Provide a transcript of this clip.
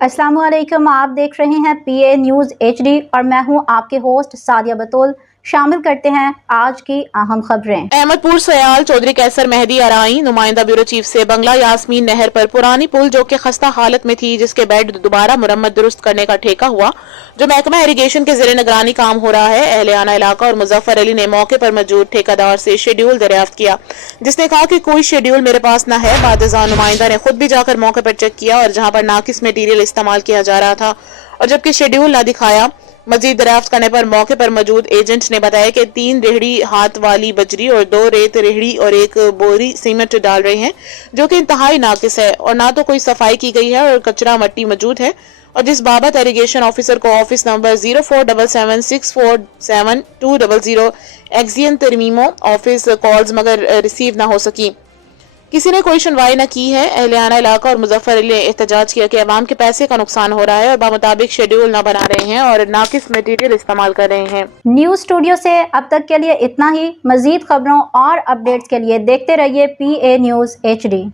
अस्सलाम वालेकुम। आप देख रहे हैं PA न्यूज़ HD और मैं हूं आपके होस्ट सादिया बतूल। शामिल करते हैं आज की अहम खबरें। अहमदपुर सयाल चौधरी कैसर मेहदी अराई नुमाइंदा ब्यूरो चीफ से बंगला यास्मीन नहर पर पुरानी पुल जो कि खस्ता हालत में थी, जिसके बेड दोबारा मुरम्मत दुरुस्त करने का ठेका हुआ, जो महकमा इरिगेशन के ज़ेरे निगरानी काम हो रहा है। अहलियाना इलाका और मुजफ्फर अली ने मौके पर मौजूद ठेकेदार से शेड्यूल दरियाफ्त किया, जिसने कहा कि कोई शेड्यूल मेरे पास न है। बादशाह नुमाइंदा ने खुद भी जाकर मौके पर चेक किया और जहां पर नाकिस मटीरियल इस्तेमाल किया जा रहा था और जबकि शेड्यूल न दिखाया। मजीद दरियाफ्त करने पर मौके पर मौजूद एजेंट ने बताया कि 3 रेहड़ी हाथ वाली बजरी और 2 रेत रेहड़ी और 1 बोरी सीमेंट डाल रहे हैं, जो कि इंतहाई नाकिस है और ना तो कोई सफाई की गई है और कचरा मट्टी मौजूद है। और जिस बाबत इरिगेशन ऑफिसर को ऑफिस नंबर 0477647200 एक्जियन तरमीमो ऑफिस कॉल्स मगर रिसीव ना हो सकी, किसी ने कोई सुनवाई न की है। अहलियाना इलाका और मुजफ्फर अली ने एहतजाज किया कि अवाम के पैसे का नुकसान हो रहा है और बामुताबिक शेड्यूल न बना रहे हैं और नाकिस मटीरियल इस्तेमाल कर रहे हैं। न्यूज़ स्टूडियो से अब तक के लिए इतना ही। मजीद खबरों और अपडेट्स के लिए देखते रहिए PA न्यूज़ HD।